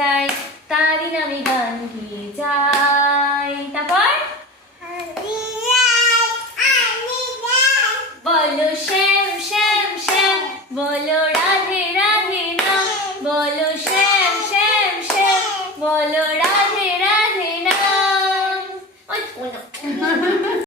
যাই, তারি নামে গান গেয়ে যাই। তারপর বলো শ্যাম শ্যাম শ্যাম, বলো রাধে রাধে নাম, বলো শ্যাম শ্যাম শ্যাম, বলো রাধে রাধে নাম।